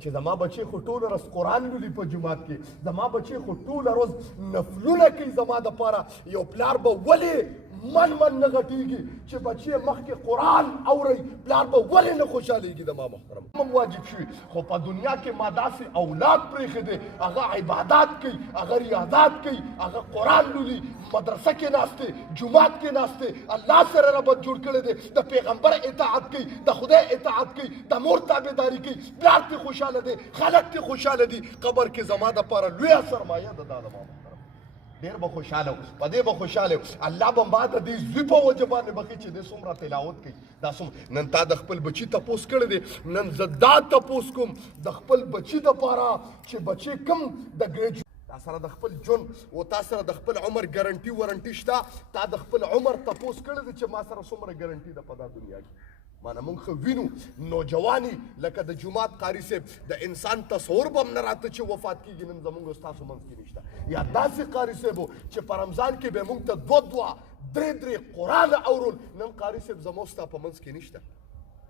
چې زما بچی خو ټوله ورځ قرآن لولي په جومات کې، زما بچی خو ټوله ورځ نفلونه کوي زما دپاره، یو پلار به ولې من نه غټېږي چې بچی مخکې قرآن اورئ، پلار به ولې نه خوشحالېږي زما محترم. هم واجب شوي، خو په دنیا کې ما داسې اولاد پرېښی دی، هغه عبادات کوي، هغه ریاضات کوي، هغه قرآن لولي، مدرسه کې ناست دی، جومات کې ناست دی، الله سره ربط جوړ کړی دی، د پیغمبر اطاعت کوي، د خدای اطاعت کوي، د مور تابعداري کوي، پلار ترې خوشحاله دی، خلک ترې خوشحاله دي. قبر کې زما دپاره لویه سرمایه ده دا زما محترم. ډېر به خوشحاله وو، په دې به خوشحاله وو. الله به ما د دې زوی په وجه باندې بخي چې دی څومره تلاوت کوي، دا څومره. نن تا د خپل بچي تپوس کړی دی، نن زه دا تپوس کوم د خپل بچي دپاره چې بچی کوم د ګریجویټ تا سره د خپل ژوند او تا سره د خپل عمر ګارنټي ورنټي شته، تا د خپل عمر تپوس کړی دی چې ما سره څومره ګارنټي ده په دا دنیا کې. مانه موږ ښه وینو نوجواني لکه د جومات قاري صاحب، د انسان تصور به هم نه راته چې وفات کېږي نن زموږ ستاسو منځ کې نشته. یا داسې قاري صاحب و چې په رمضان کې به موږ ته دوه درې قرآن اورول، نن قاري صاحب زموږ ستا په منځ کې نشته.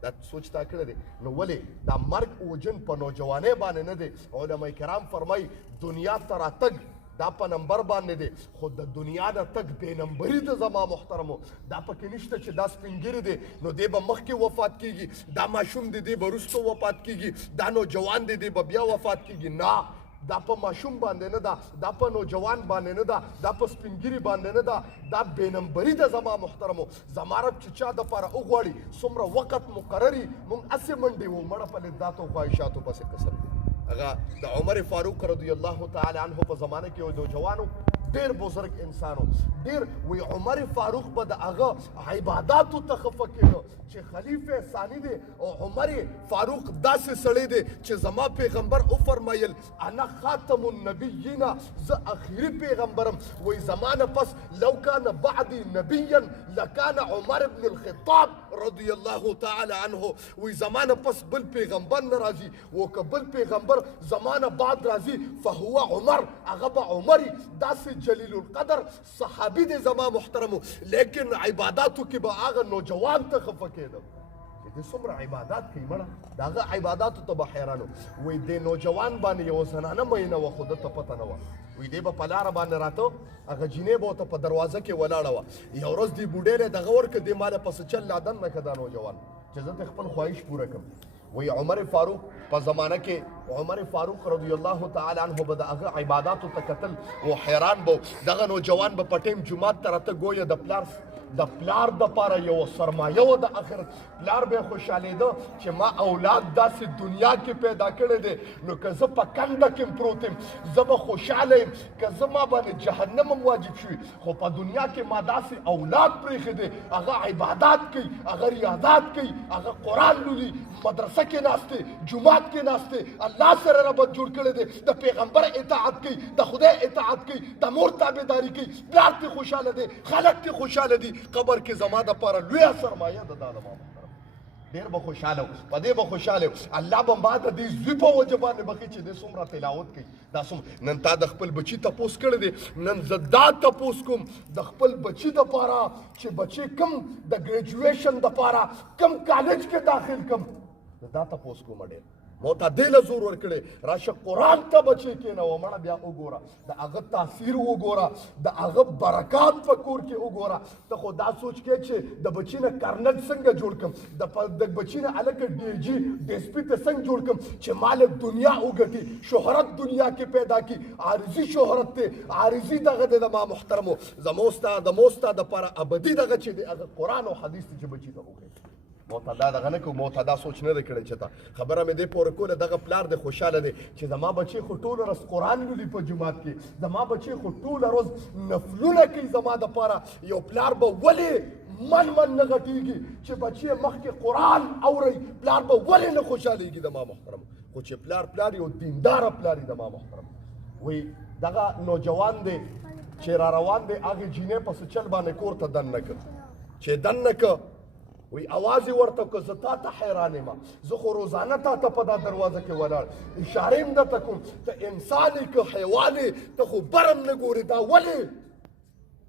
دا سوچ تا کړی دی. نو ولې دا مرګ وجن په نوجوانۍ باندې نه دی؟ علما کرام فرمایي دنیا ته راتګ دا په نمبر باندې دی، خو د دنیا د تګ بې نمبري ده زما محترمو. دا پکې نشته چې دا سپینګیری دی نو دی به مخکې وفات کېږي، دا ماشوم دی دی به وروسته وفات کېږي، دا نوجوان دی دی به بیا وفات کېږي. نه، دا په ماشوم باندې نه ده، دا په نوجوان باندې نه ده، دا په سپینګیري باندې نه ده، دا بې نمبري ده زما محترمو. زما رب چې چا دپاره وغواړي څومره وخت مقرري، موږ هسې منډې وو مړه په لذاتو او خواهشاتو پسې قسم دی. هغه د عمر فاروق رضی الله تعالی عنه په زمانه کې یو نوجوان ډېر بزرګ انسان و، ډېر وی عمر فاروق به د هغه عباداتو ته خفه کېده چې خلیفه ثانی دی او عمر فاروق داسې سړی دی چې زما پیغمبر وفرمایل انا خاتم النبیین، زه اخري پیغمبرم. وی زمانه پس لو کان بعدی نبیا لکان عمر بن الخطاب رضی الله تعالی عنه. وی زمانه پس بل پیغمبر نه راځي، و که بل پیغمبر زمانه بعد راځي فهو عمر، هغه به عمري. داسې جلیل القدر صحابي دی زما محترمو، لیکن عباداتو کې به هغه نوجوان ته خفه کېده چې دی څومره عبادات کوي مړه، د هغه عباداتو ته به حیران و. وی دی نوجوان باندې یوه زنانه میینه وه خو ده ته پته نه وه. وی دی به په لاره باندې راته، هغه جینۍ به ورته په دروازه کې ولاړه وه. یو ورځ دی بوډۍ له دغه ورکړه، دی ما له پسې چل لا دننه که دا نوجوان چې زه ته خپل خواهش پوره کړم. وی عمر فاروق په زمانه کې عمر فاروق رضی الله تعالی عنه به د هغه عباداتو ته کتل او حیران به دغه نوجوان به په ټیم جومات ته راته گویه د پلار دپاره یوه سرمایه وه د آخرت. پلار به یې خوشحالېده چې ما اولاد داسې دنیا کې پیدا کړی دی، نو که زه په کنده کې پروت یم زه به خوشحاله یم، که زه ما باندې جهنم هم واجب شوي، خو په دنیا کې ما داسې اولاد پرېښی دی هغه عبادات کوي، هغه ریاضات کوي، هغه قرآن لولي، مدرسه کې ناست دی، جومات کې ناست دی، الله سره ربط جوړ کړی دی، د پیغمبر اطاعت کوي، د خدای اطاعت کوي، د مور تابعداري کوي، پلار ترې خوشحاله دی، خلک ترې خوشحاله دي. قبر کې زما دپاره لویه سرمایه ده دا زما محترم. ډېر به خوشحاله وو، په دې به خوشحاله وو. الله به ما د دې زوی په وجه باندې بخي چې دی څومره تلاوت کوي، دا څومره. نن تا د خپل بچي تپوس کړی دی، نن زه دا تپوس کوم د خپل بچي دپاره چې بچی کوم د ګریجویشن دپاره کوم کالج کې داخل کم، دا تپوس کومه ډېر مو ته دې له زور ورکړی. راشه قرآن ته بچی کېنوه مړه، بیا وګوره د هغه تاثیر وګوره، د هغه برکات په کور کې وګوره. ته خو دا سوچ کې چې د بچي نه کرنل څنګه جوړ کړم، د بچي نه هلکه ډي ایل جي ډي ایس پي ته څنګه جوړ کړم چې مال دنیا وګټي، شهرت دنیا کې پیدا کړي. عارضي شهرت دی، عارضي دغه دی زما محترمو. زموږ ستا دپاره ابدي دغه چې دی هغه قرآن او حدیث دی چې بچي ته وګټي. معتدا دغه نه کوو، معتدا سوچ نه دی کړی چې ته خبره مې دې پورې کوله. دغه پلار دی خوشحاله دی چې زما بچی خو ټوله ورځ قرآن لولي په جومات کې، زما بچی خو ټوله ورځ نفلونه کوي زما دپاره. یو پلار به ولې من نه غټېږي چې بچی مخکې قرآن اورئ، پلار به ولې نه خوشحالېږي زما محترم. خو چې پلار یو دینداره پلار یي زما محترم. وی دغه نوجوان دی چې را روان دی هغې جینۍ پسې چل باندې کور ته دننه کړ. چې دننه کړ وی आवाज ورته که زه تا ته حیران یم، زه خو روزانه تا ته په دا دروازه کې ولاړ اشارې هم درته کوم، ته انسان یې که حیوان یې ته خو برم نه ګورې، دا ولې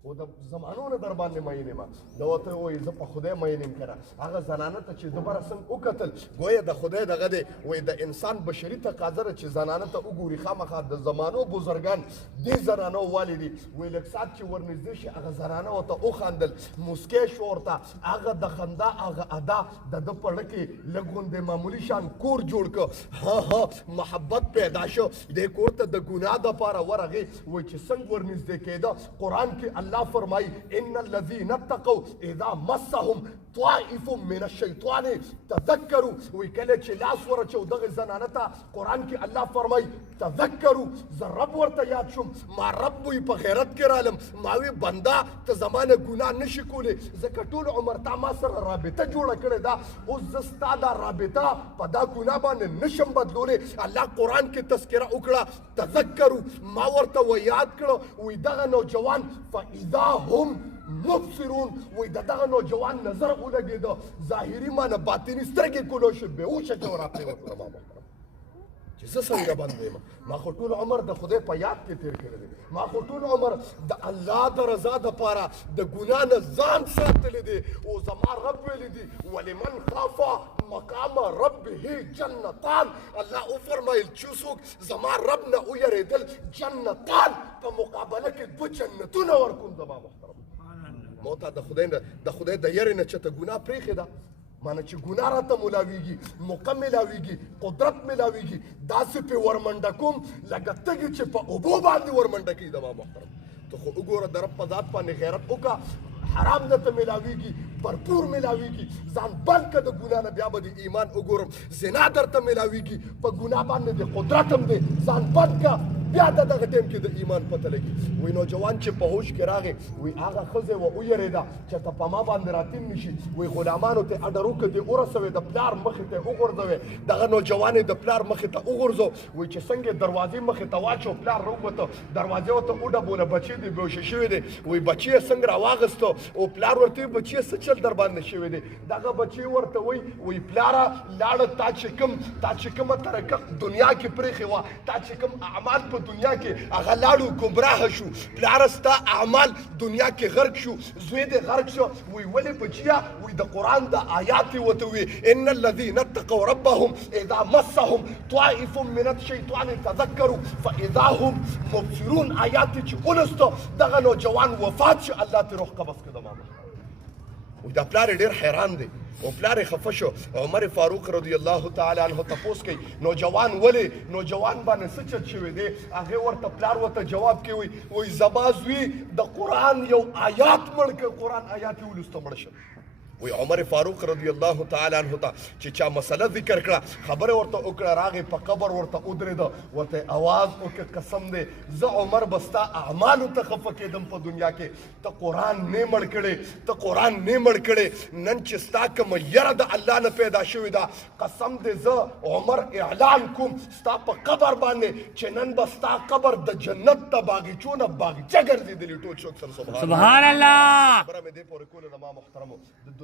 او د زمانو نه در باندې مین یم ده ورته وایي زه په خدای مین یم که نه هغه زنانه ته چې ده به څنګه وکتل ګویا د خدای دغه دی وایي د انسان بشري تقاضا ده چې زنانه ته وګوري خامخا د زمانو بزرګان دې زنانو والي دي وایي لږ ساعت چې ورنږدې شي هغه زنانه ورته وخندل موسکی شو ورته هغه د خندا هغه ادا د ده په زړه کې لږ غوندې معمولي شان کور جوړ کړ ها محبت پیدا شو دې کور ته د ګناه دپاره ورغې وایي چې څنګه ورنږدې کېده قرآن کې الله فرمائی ان الذين اتقوا اذا مسهم طائف من الشیطان تذکروا وی کله چې لاس ورچو دغه زنانه ته قرآن کې الله فرمائی تذکروا زه رب ورته یاد شوم ما رب وی په غیرت کې رالم ما وی بنده ته زمانه ګناه نشي کولی ځکه ټول عمر تا ما سره رابطه جوړه کړې ده اوس زه ستا دا رابطه په دا ګناه باندې نشم بدلولی الله قرآن کې تذکره وکړه تذکروا ما ورته و یاد کړه وی دغه نوجوان فاذا هم مبصرون وی دغه نوجوان نظر ولګېده ظاهري معنی باطني سترګې کولو شي بېهوشه چې وراپرېوتله ما محترم چې زه څنګه بند یم ما خو ټول عمر د خدای په یاد کې تېر کړی دی ما خو ټول عمر د الله د رضا دپاره د ګناه نه ځان ساتلی دی او زما رب ویلی دی ولمن خاف مقام ربه جنتان الله وفرمایل چې څوک زما رب نه ویرېدل جنتان په مقابله کې دوه جنتونه ورکوم زما محترم ما ته د خدای د یرې نه چېته ګناه پرېښې ده مانه چې ګناه راته ملاویږي موقع ملاویږي قدرت ملاویږي داسې پې ورمنډه کوم لکه تږي چې په اوبو باندې ورمنډه کوي زما محترم ته خو وګوره د رب په ذات باندې غیرت وکړه حرام درته ملاویږي भरपूर मिलावीगी जान बंद कर दो गुनाह न ब्याबदी ईमान उगुरम जिना दरता मिलावीगी पर गुनाह बांधने दे कुदरतम दे जान बंद का ब्यादा दगा टेम के दे ईमान पता लगी वही नौजवान चे पहुँच के रागे वही आगा खजे वो उयरेदा चता पमा बांध रातिम निशी वही गुलामानो ते अडरू के दे उरसवे द प्यार मखते उगुरदवे दगा नौजवान द प्यार मखते उगुरजो वही चे संगे दरवाजे मखते वाचो प्यार रोबतो दरवाजे वो तो उड़ा बोला बच्चे दे बेहोश शुवे दे वही बच्चे संग रावागस्तो वो प्यार वर्ती बच्चे सचल दरबार नशुवे दे दगा बच्चे वर्ते वही प्यारा लाड़ ताचिकम तरक दुनिया की प्रेखवा ताचिकम अमाल पर दुनिया के अगलाड़ू गुमराह शु प्यारस्ता अमाल दुनिया के गर्क शु ज़ुएद गर्क शु वही वले बचिया वही द कुरान द आयात वतवे इन्नल लज़ीना तक़व रब्बहुम इज़ा मस्सहुम त्वाइफुम मिनश शैतान तज़क्करू फ़इज़ा हुम मुबसिरून आयात च उनस्तो दगा नौजवान वफात श अल्लाह ते रूह कब्ज़ के दमा وی دا پلار ډیر حیران دی او پلار خفه شو عمر فاروق رضی الله تعالی عنہ تپوس کوي نوجوان باندې څه چل شوی دی هغه ورته پلار ورته جواب کوي وی زبازوی د قرآن یو آیات مړ که قرآن آیات یې ولوسته مړ شو وی عمر فاروق رضی الله تعالی عنہ ته چې چا مسله ذکر کړه خبره ورته وکړه راغې په قبر ورته ودرېده ورته आवाज وکړه قسم دی زه عمر بستا اعمالو ته خفه کېدم په دنیا کې ته قرآن نه مړ کړې نن چې ستا کومه یره د الله نه پیدا شوې ده قسم دی زه عمر اعلان کوم ستا په قبر باندې چې نن به ستا قبر د جنت د باغچونه باغچه ګرځېدلي ټول څوک سره سبحان الله خبره مې دې پورې کوله د ما محترمو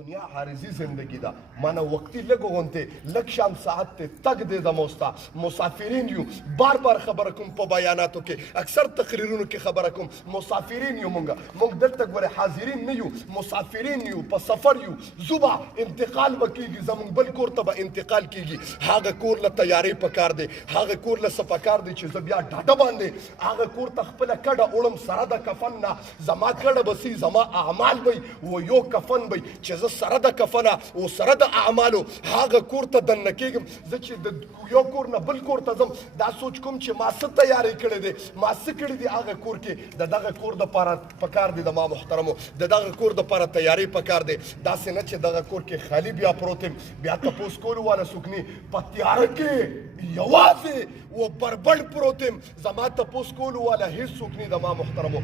دنیا عارضی زندگی دا مانا وقتی لگو گونتے لگ شام ساعت تے تک دے دا موستا مسافرین یوں بار بار خبر کم پا بیاناتو کے اکثر تقریرونو کے خبر کم مسافرین یوں منگ دل تک ورے حاضرین نیو مسافرین یوں پا سفر یوں زبا انتقال بکی گی زمان بل کور تا با انتقال کی گی هاگا کور لطیاری پکار دے هاگا کور لسپکار دے چیز بیا ڈاٹا باندے هاگا کور تخپل کڑا اولم سرد کفن نا زما کڑا بسی زما اعمال بی و یو کفن بی چیز سره د کفنه او سره د اعمالو هغه کور ته دننه کېږم زه چې د یو کور نه بل کور ته ځم دا سوچ کوم چې ما څه تیاری کړی دی ما څه کړي دي هغه کور کې د دغه کور دپاره پکار دی د ما محترمو د دغه کور دپاره تیاری پکار دی داسې نه چې دغه کور کې خالی بیا پروت یم بیا تپوس کولو والا څوک نه په تیاره کې یوازې و بربنډ پروت یم زما تپوس کولو والا هېڅ څوک نه د ما محترمو